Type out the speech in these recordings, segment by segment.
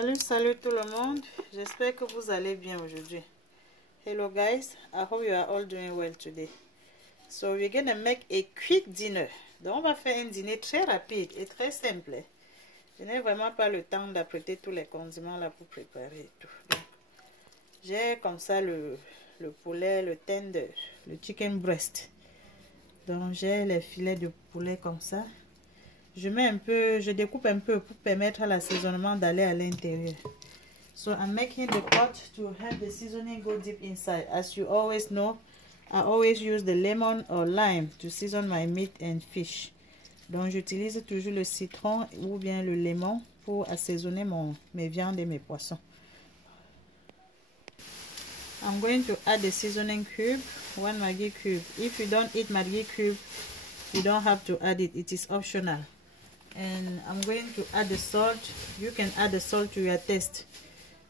Salut tout le monde, j'espère que vous allez bien aujourd'hui. Hello guys, I hope you are all doing well today. So we're gonna make a quick dinner. Donc on va faire un dîner très rapide et très simple. Je n'ai vraiment pas le temps d'apprêter tous les condiments là pour préparer tout. J'ai comme ça le poulet, le tender, le chicken breast. Donc j'ai les filets de poulet comme ça. Je découpe un peu pour permettre à l'assaisonnement d'aller à l'intérieur. So I'm making the pot to have the seasoning go deep inside. As you always know, I always use the lemon or lime to season my meat and fish. Donc j'utilise toujours le citron ou bien le lemon pour assaisonner mes viandes et mes poissons. I'm going to add the seasoning cube, 1 Maggi cube. If you don't eat Maggi cube, you don't have to add it. It is optional. And I'm going to add the salt. You can add the salt to your taste.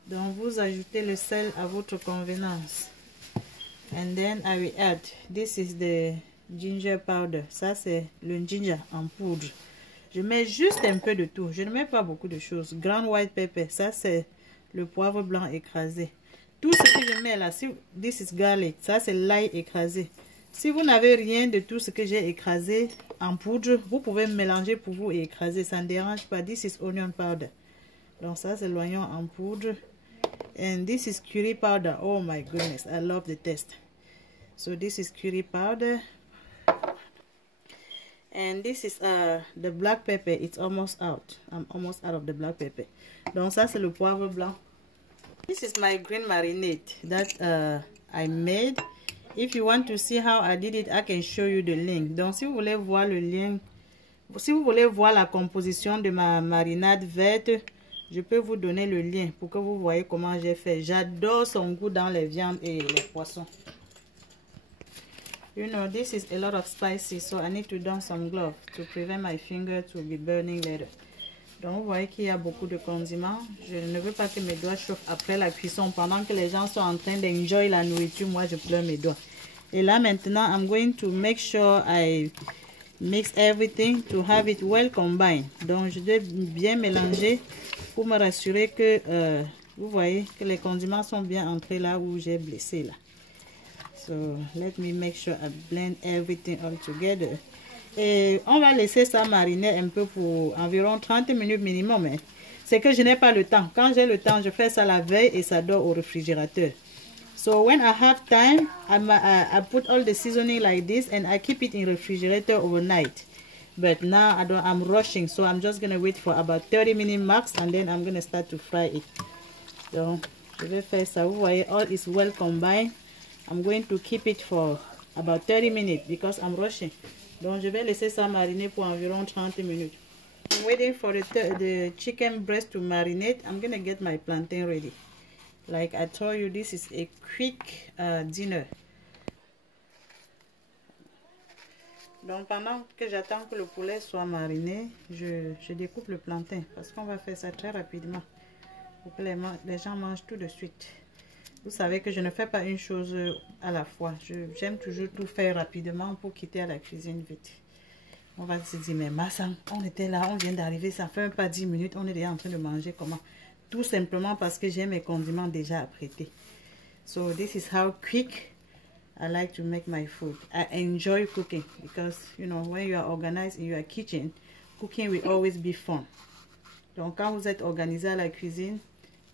Donc vous ajoutez le sel à votre convenance. And then I will add, this is the ginger powder. Ça c'est le ginger en poudre. Je mets juste un peu de tout. Je ne mets pas beaucoup de choses. Ground white pepper, ça c'est le poivre blanc écrasé. Tout ce que je mets là, this is garlic. Ça c'est l'ail écrasé. Si vous n'avez rien de tout ce que j'ai écrasé en poudre, vous pouvez mélanger pour vous et écraser. Ça ne dérange pas. This is onion powder. Donc ça, c'est l'oignon en poudre. And this is curry powder. Oh my goodness, I love the taste. So this is curry powder. And this is the black pepper. It's almost out. I'm almost out of the black pepper. Donc ça, c'est le poivre blanc. This is my green marinade that I made. If you want to see how I did it, I can show you the link. Donc, si vous voulez voir le lien, si vous voulez voir la composition de ma marinade verte, je peux vous donner le lien pour que vous voyez comment j'ai fait. J'adore son goût dans les viandes et les poissons. You know, this is a lot of spices, so I need to don some gloves to prevent my finger to be burning later. Donc, vous voyez qu'il y a beaucoup de condiments. Je ne veux pas que mes doigts chauffent après la cuisson. Pendant que les gens sont en train d'enjoy la nourriture, moi, je pleure mes doigts. Et là, maintenant, I'm going to make sure I mix everything to have it well combined. Donc, je dois bien mélanger pour me rassurer que, vous voyez, que les condiments sont bien entrés là où j'ai blessé là. So, let me make sure I blend everything all together. Et on va laisser ça mariner un peu pour environ 30 minutes minimum. Hein. C'est que je n'ai pas le temps. Quand j'ai le temps, je fais ça la veille et ça dort au réfrigérateur. So when I have time, I put all the seasoning like this and I keep it in refrigerator overnight. But now I'm rushing, so I'm just going to wait for about 30 minutes max and then I'm going to start to fry it. Donc, je vais faire ça. Vous voyez, all is well combined. I'm going to keep it for about 30 minutes because I'm rushing. Donc, je vais laisser ça mariner pour environ 30 minutes. I'm waiting for the chicken breast to marinate. I'm going to get my plantain ready. Like I told you, this is a quick dinner. Donc, pendant que j'attends que le poulet soit mariné, je découpe le plantain. Parce qu'on va faire ça très rapidement. Pour que les gens mangent tout de suite. Vous savez que je ne fais pas une chose à la fois. J'aime toujours tout faire rapidement pour quitter à la cuisine vite. On va se dire, mais Massam, on était là, on vient d'arriver, ça fait pas 10 minutes, on est déjà en train de manger comment? Tout simplement parce que j'ai mes condiments déjà apprêtés. So this is how quick I like to make my food. I enjoy cooking because, you know, when you are organized in your kitchen, cooking will always be fun. Donc quand vous êtes organisé à la cuisine,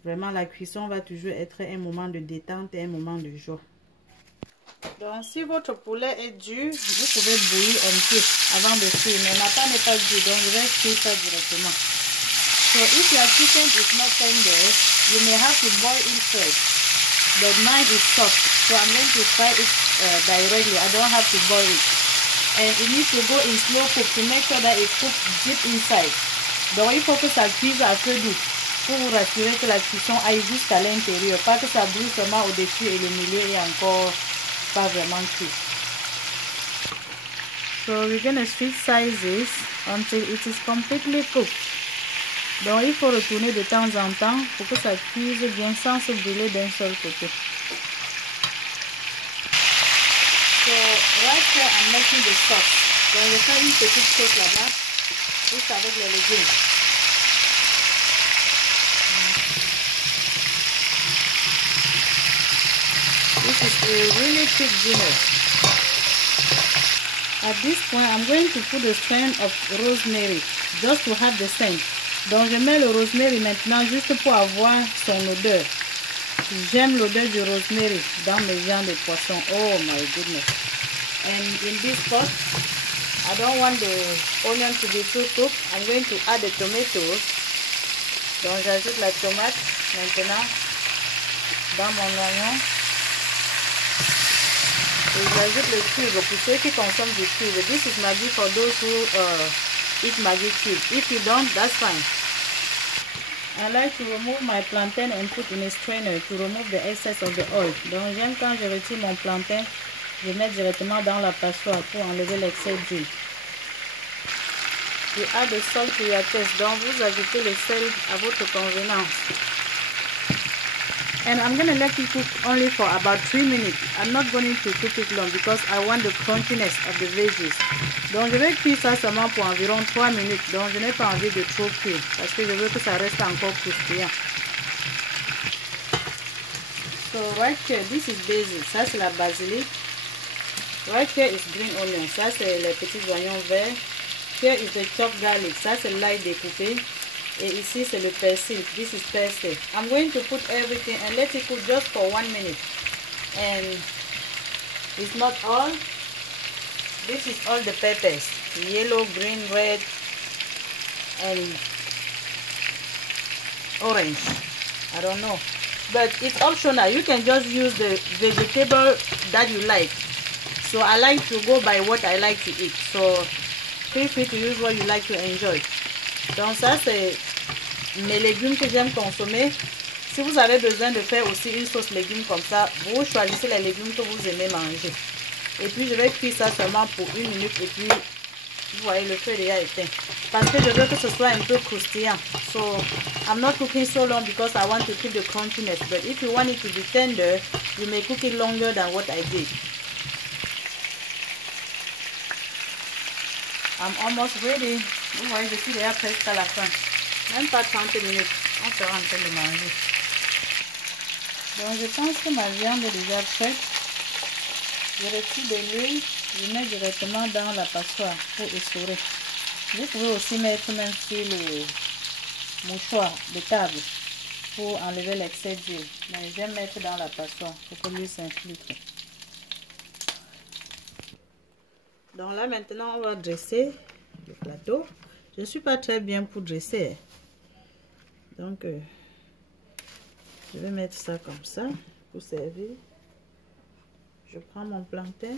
vraiment, la cuisson va toujours être un moment de détente et un moment de joie. Donc, si votre poulet est dur, vous pouvez bouillir un peu avant de cuire. Mais ma pâte n'est pas dure, donc je vais cuire ça directement. So, if your chicken is not tender, you may have to boil it first. But mine is soft, so I'm going to fry it directly. I don't have to boil it. And it needs to go in slow cook to make sure that it cooks deep inside. Donc, il faut que ça cuise à feu doux. Pour vous rassurer que la cuisson aille jusqu'à l'intérieur, pas que ça brûle seulement au-dessus et le milieu est encore pas vraiment cuit. So we're going to switch sizes until it is completely cooked. Donc il faut retourner de temps en temps pour que ça cuise bien sans se brûler d'un seul côté. So right here I'm making the sauce. Donc je fais une petite sauce là-bas, juste avec les légumes. a really thick dinner. At this point, I'm going to put a strand of rosemary just to have the scent. Donc, je mets le rosemary maintenant juste pour avoir son odeur. J'aime l'odeur du rosemary dans mes viandes de poisson. Oh my goodness. And in this pot, I don't want the onion to be too cooked. I'm going to add the tomatoes. Donc, j'ajoute la tomate maintenant dans mon oignon. Et j'ajoute le cube pour ceux qui consomment du cube. This is Maggi for those who eat Maggi cube. If you don't, that's fine. I like to remove my plantain and put in a strainer to remove the excess of the oil. Donc j'aime quand je retire mon plantain, je mets directement dans la passoire pour enlever l'excès d'huile. You add the salt to your taste. Donc vous ajoutez le sel à votre convenance. And I'm going to let it cook only for about 3 minutes. I'm not going to cook it long because I want the crunchiness of the veggies. Donc je vais cuire ça seulement pour environ 3 minutes. Donc je n'ai pas envie de trop cuire parce que je veux que ça reste encore croustillant. So right here, this is basil. Ça c'est la basilic. Right here is green onion. Ça c'est les petits oignons verts. Here is the chopped garlic. Ça c'est l'ail découpé. Et ici c'est le persil. This is parsley. I'm going to put everything and let it cook just for 1 minute. And it's not all. This is all the peppers. Yellow, green, red, and orange. I don't know. But it's optional. You can just use the vegetable that you like. So I like to go by what I like to eat. So feel free to use what you like to enjoy. Donc ça c'est mes légumes que j'aime consommer. Si vous avez besoin de faire aussi une sauce légumes comme ça, vous choisissez les légumes que vous aimez manger. Et puis je vais cuire ça seulement pour 1 minute et puis vous voyez le feu est déjà éteint. Parce que je veux que ce soit un peu croustillant. So I'm not cooking so long because I want to keep the crunchiness. But if you want it to be tender, you may cook it longer than what I did. I'm almost ready. Vous voyez, je suis déjà presque à la fin. Même pas 30 minutes. On sera en train de manger. Donc je pense que ma viande est déjà prête. Je retire de l'huile. Je mets directement dans la passoire pour essorer. Vous pouvez aussi mettre même sur le mouchoir de table pour enlever l'excès d'huile. Mais j'aime mettre dans la passoire pour que l'huile s'infiltre. Donc là maintenant on va dresser le plateau. Je ne suis pas très bien pour dresser. Donc je vais mettre ça comme ça pour servir. Je prends mon plantain.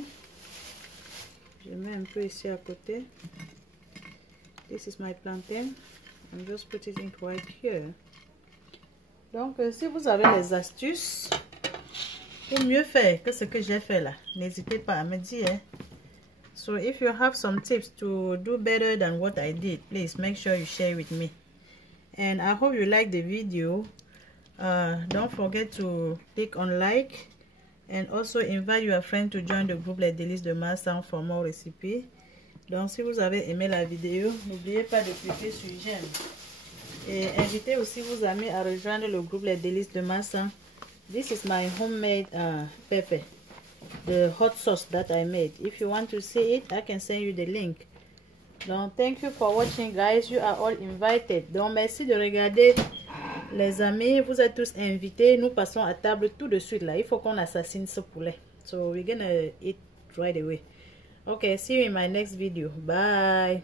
Je mets un peu ici à côté. This is my plantain. I'm just putting it right here. Donc si vous avez les astuces pour mieux faire que ce que j'ai fait là, n'hésitez pas à me dire. So if you have some tips to do better than what I did, please make sure you share with me. And I hope you like the video. Don't forget to click on like and also invite your friend to join the group Les Délices de Marsang for more recipes. Donc si vous avez aimé la vidéo, n'oubliez pas de cliquer sur j'aime. Et invitez aussi vos amis à rejoindre le groupe Les Délices de Marsang. This is my homemade pepper. The hot sauce that I made. If you want to see it, I can send you the link. Donc, thank you for watching, guys. You are all invited. Donc, merci de regarder, les amis. Vous êtes tous invités. Nous passons à table tout de suite là. Il faut qu'on assassine ce poulet. So, we're gonna eat right away. Okay, see you in my next video. Bye.